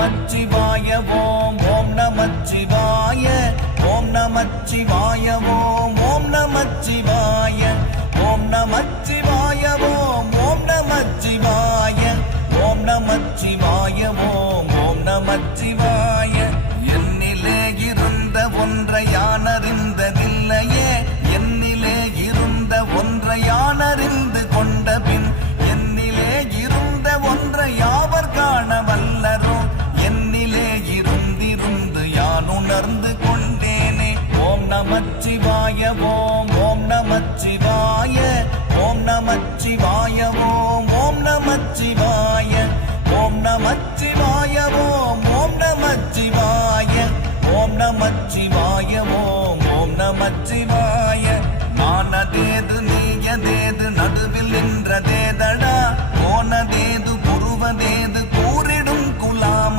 நமச்சிவாய ஓம் ஓம் நமச்சிவாய ஓம் நமச்சிவாய ஓம் ஓம் நமச்சிவாய ஓம் நமச்சிவாய ஓம் ஓம் நமச்சிவாய ஓம் நமச்சிவாய ஓம் ஓம் நமச்சிவாய என்னிலே இருந்த ஒன்றை யானறிந்ததில்லையே என்னிலே இருந்த ஒன்றை யானறிந்து கொண்ட பின் என்னிலே இருந்த ஒன்றை யாவர் காண வல்லரோ என்னிலே இருந்திருந்து யான் உணர்ந்து கொண்டேனே ஓம் நமச்சிவாய ஓம் ஓம் நமச்சிவாய ஓம் நமச்சிவாய ஓம் ஓம் நமச்சிவாய ஓம் நமச்சிவாய ஓம் ஓம் நமச்சிவாய ஓம் நமச்சிவாய ஓம் ஓம் நமச்சிவாய